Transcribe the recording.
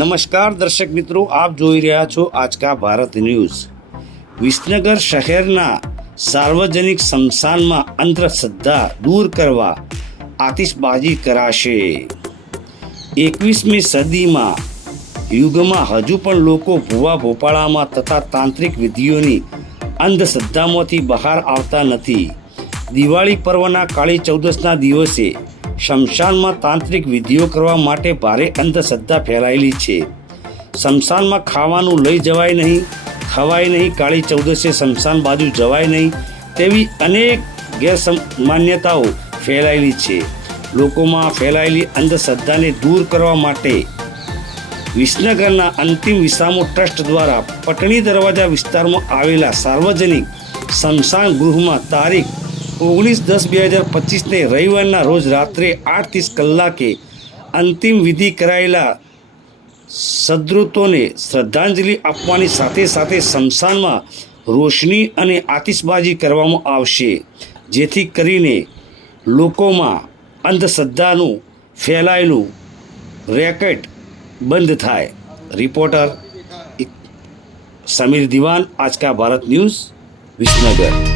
નમસ્કાર દર્શક મિત્રો, આપ જોઈ રહ્યા છો આજકા ભારત ન્યૂઝ. વિસનગર શહેરના સાર્વજનિક સ્મશાનમાં અંધશ્રદ્ધા દૂર કરવા આતિશબાજી કરાશે. એકવીસમી સદીમાં યુગમાં હજુ પણ લોકો ભૂવા ભોપાળામાં તથા તાંત્રિક વિધિઓની અંધશ્રદ્ધામાંથી બહાર આવતા નથી. દિવાળી પર્વના કાળી ચૌદસના દિવસે શમશાનમાં તાંત્રિક વિધિઓ કરવા માટે ભારે અંધશ્રદ્ધા ફેલાયેલી છે. શમશાનમાં ખાવાનું લઈ જવાય નહીં, ખવાય નહીં, કાળી ચૌદસે શમશાન બાજુ જવાય નહીં તેવી અનેક ગેરસમ માન્યતાઓ ફેલાયેલી છે. લોકોમાં ફેલાયેલી અંધશ્રદ્ધાને દૂર કરવા માટે વિસનગરના અંતિમ વિસામો ટ્રસ્ટ દ્વારા પટણી દરવાજા વિસ્તારમાં આવેલા સાર્વજનિક શમશાન ગૃહમાં તારીખ ઓગણીસ દસ બે હજાર પચીસને રવિવારના રોજ રાત્રે આઠ ત્રીસ કલાકે અંતિમ વિધિ કરાયેલા સદૃતોને શ્રદ્ધાંજલિ આપવાની સાથે સાથે શમશાનમાં રોશની અને આતિશબાજી કરવામાં આવશે, જેથી કરીને લોકોમાં અંધશ્રદ્ધાનું ફેલાયેલું રેકેટ બંધ થાય. રિપોર્ટર સમીર દિવાન આજકા ભારત ન્યૂઝ વિસનગર.